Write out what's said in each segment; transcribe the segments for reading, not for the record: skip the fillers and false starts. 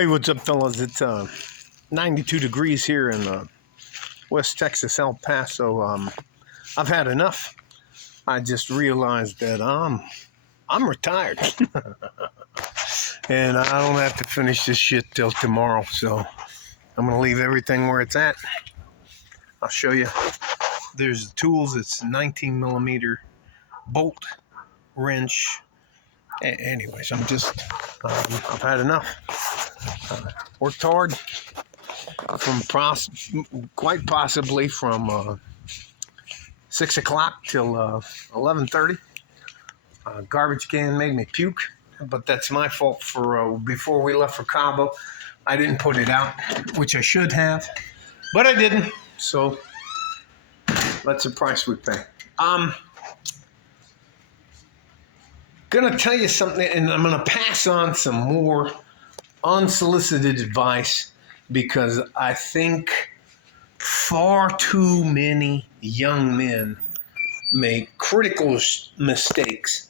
Hey, what's up, fellas? It's 92 degrees here in West Texas, El Paso. I've had enough. I just realized that I'm retired, and I don't have to finish this shit till tomorrow. So I'm gonna leave everything where it's at. I'll show you. There's the tools. It's 19 millimeter bolt, wrench. Anyways, I've had enough. Worked hard quite possibly from 6 o'clock till 11:30. Garbage can made me puke, but that's my fault for before we left for Cabo. I didn't put it out, which I should have, but I didn't. So that's the price we pay. Gonna tell you something, and I'm gonna pass on some more unsolicited advice because I think far too many young men make critical mistakes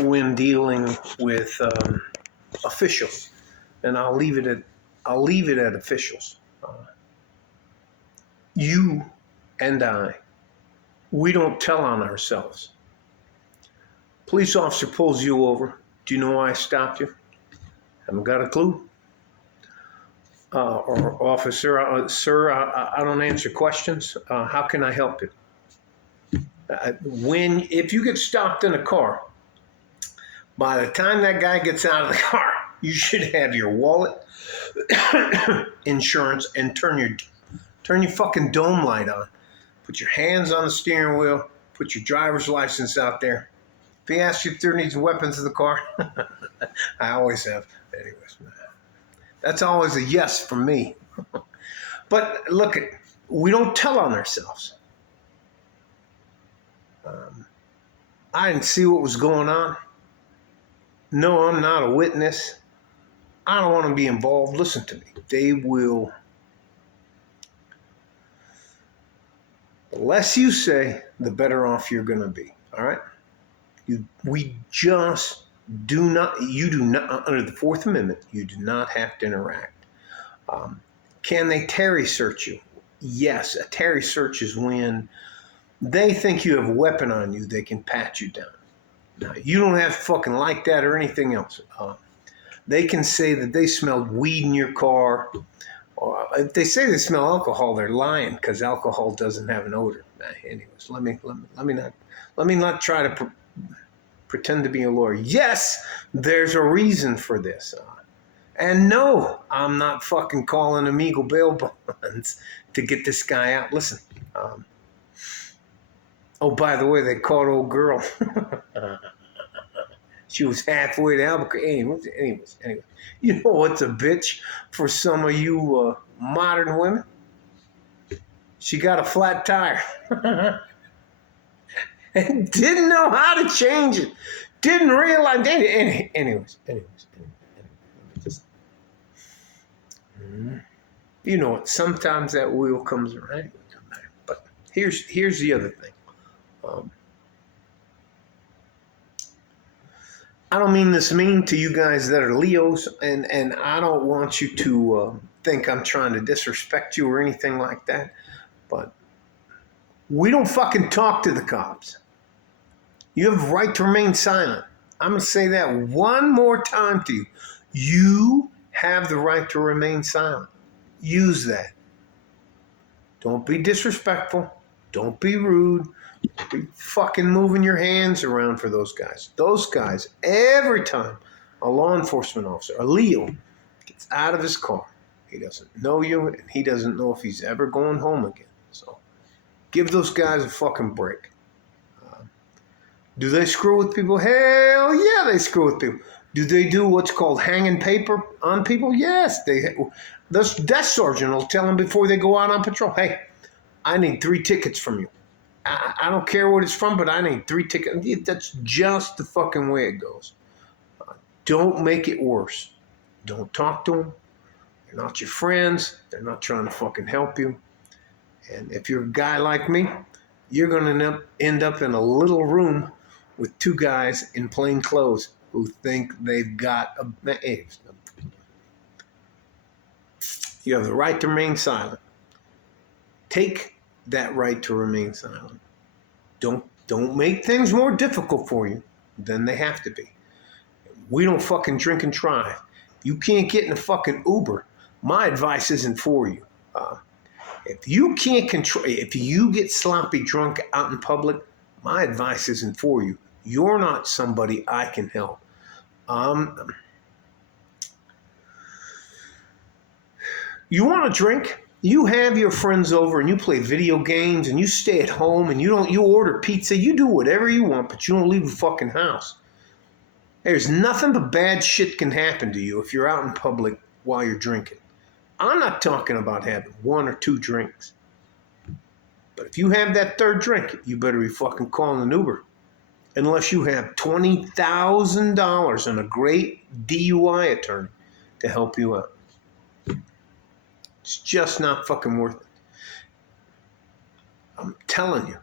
when dealing with officials, and I'll leave it at officials. You and I, we don't tell on ourselves. Police officer pulls you over. Do you know why I stopped you? Haven't got a clue. Or officer, sir, I don't answer questions. How can I help you? If you get stopped in a car, by the time that guy gets out of the car, you should have your wallet, insurance, and turn your fucking dome light on. Put your hands on the steering wheel. Put your driver's license out there. If he asks you if there needs weapons in the car, I always have. Anyways, that's always a yes from me. But look, we don't tell on ourselves. I didn't see what was going on. No, I'm not a witness. I don't want to be involved. Listen to me. They will. The less you say, the better off you're going to be. All right? You do not, under the Fourth Amendment, you do not have to interact. Can they Terry search you? Yes, a Terry search is when they think you have a weapon on you, they can pat you down. Now, you don't have to fucking like that or anything else. They can say that they smelled weed in your car. Or if they say they smell alcohol, they're lying because alcohol doesn't have an odor. Anyways, let me not try to pretend to be a lawyer. Yes, there's a reason for this. And no, I'm not fucking calling amigo bail bonds to get this guy out. Listen. Oh, by the way, they caught old girl. She was halfway to Albuquerque. Anyways. You know what's a bitch for some of you modern women? She got a flat tire. And didn't know how to change it. Didn't realize. Anyways. You know what? Sometimes that wheel comes around. But here's the other thing. I don't mean this mean to you guys that are Leos, and I don't want you to think I'm trying to disrespect you or anything like that, but we don't fucking talk to the cops. You have a right to remain silent. I'm going to say that one more time to you. You have the right to remain silent. Use that. Don't be disrespectful. Don't be rude. Don't be fucking moving your hands around for those guys. Those guys, every time a law enforcement officer, a Leo, gets out of his car, he doesn't know you, and he doesn't know if he's ever going home again. So give those guys a fucking break. Do they screw with people? Hell yeah, they screw with people. Do they do what's called hanging paper on people? Yes. The desk sergeant will tell them before they go out on patrol, hey, I need 3 tickets from you. I don't care what it's from, but I need 3 tickets. That's just the fucking way it goes. Don't make it worse. Don't talk to them. They're not your friends. They're not trying to fucking help you. And if you're a guy like me, you're going to end up in a little room with 2 guys in plain clothes who think they've got a... You have the right to remain silent. Take that right to remain silent. Don't make things more difficult for you than they have to be. We don't fucking drink and drive. You can't get in a fucking Uber. My advice isn't for you. If you can't control, if you get sloppy drunk out in public, my advice isn't for you. You're not somebody I can help. You want to drink? You have your friends over and you play video games and you stay at home and you order pizza. You do whatever you want, but you don't leave the fucking house. There's nothing but bad shit can happen to you if you're out in public while you're drinking. I'm not talking about having 1 or 2 drinks. But if you have that third drink, you better be fucking calling an Uber. Unless you have $20,000 and a great DUI attorney to help you out. It's just not fucking worth it. I'm telling you,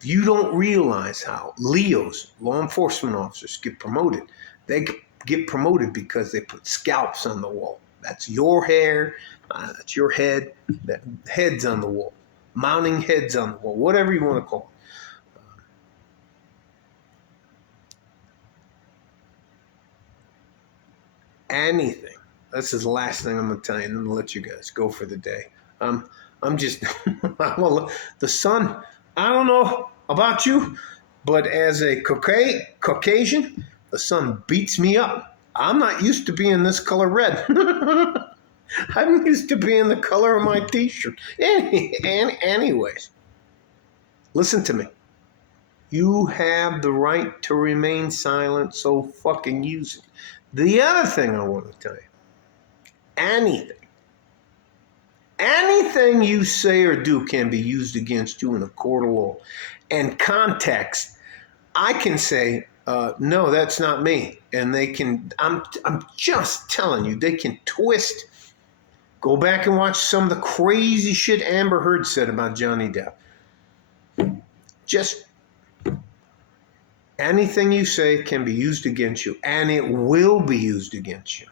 if you don't realize how Leos, law enforcement officers, get promoted, they get promoted because they put scalps on the wall. That's your hair, that's your head, that heads on the wall, mounting heads on the wall, whatever you want to call it. Anything. This is the last thing I'm going to tell you, and I'm going to let you guys go for the day. I'm just, well, the sun, I don't know about you, but as a Caucasian, the sun beats me up. I'm not used to being this color red. I'm used to being the color of my t-shirt. Anyways, listen to me. You have the right to remain silent, so fucking use it. The other thing I want to tell you, anything you say or do can be used against you in a court of law. And context, I can say, no, that's not me. And they can, I'm just telling you, they can twist. Go back and watch some of the crazy shit Amber Heard said about Johnny Depp. Just anything you say can be used against you, and it will be used against you.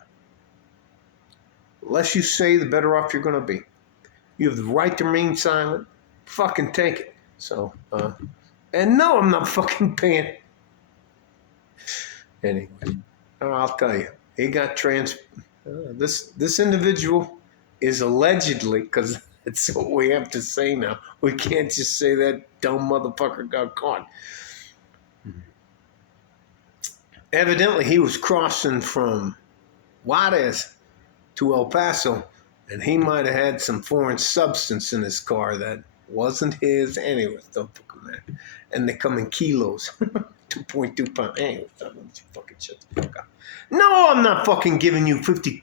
The less you say, the better off you're going to be. You have the right to remain silent. Fucking take it. So, and no, I'm not fucking paying. Anyway, I'll tell you, he got this individual is allegedly, because it's what we have to say now. We can't just say that dumb motherfucker got caught. Evidently, he was crossing from Juarez to El Paso, and he might have had some foreign substance in his car that wasn't his. Anyway, don't fucking matter. And they come in kilos. 2.2 pounds. Anyway, fucking shut the fuck up. No, I'm not fucking giving you 50.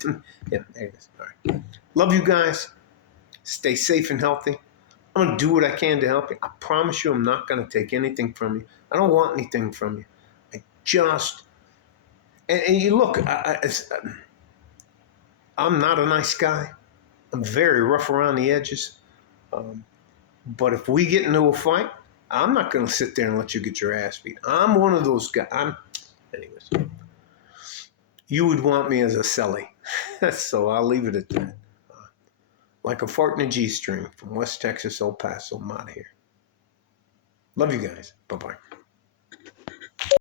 Yeah, anyways. All right. Love you guys. Stay safe and healthy. I'm going to do what I can to help you. I promise you I'm not going to take anything from you. I don't want anything from you. I just... And you look, I'm not a nice guy. I'm very rough around the edges. But if we get into a fight, I'm not going to sit there and let you get your ass beat. I'm one of those guys. Anyways, you would want me as a celly. So I'll leave it at that. Like a fart in a G-string from West Texas, El Paso. I'm out of here. Love you guys. Bye-bye.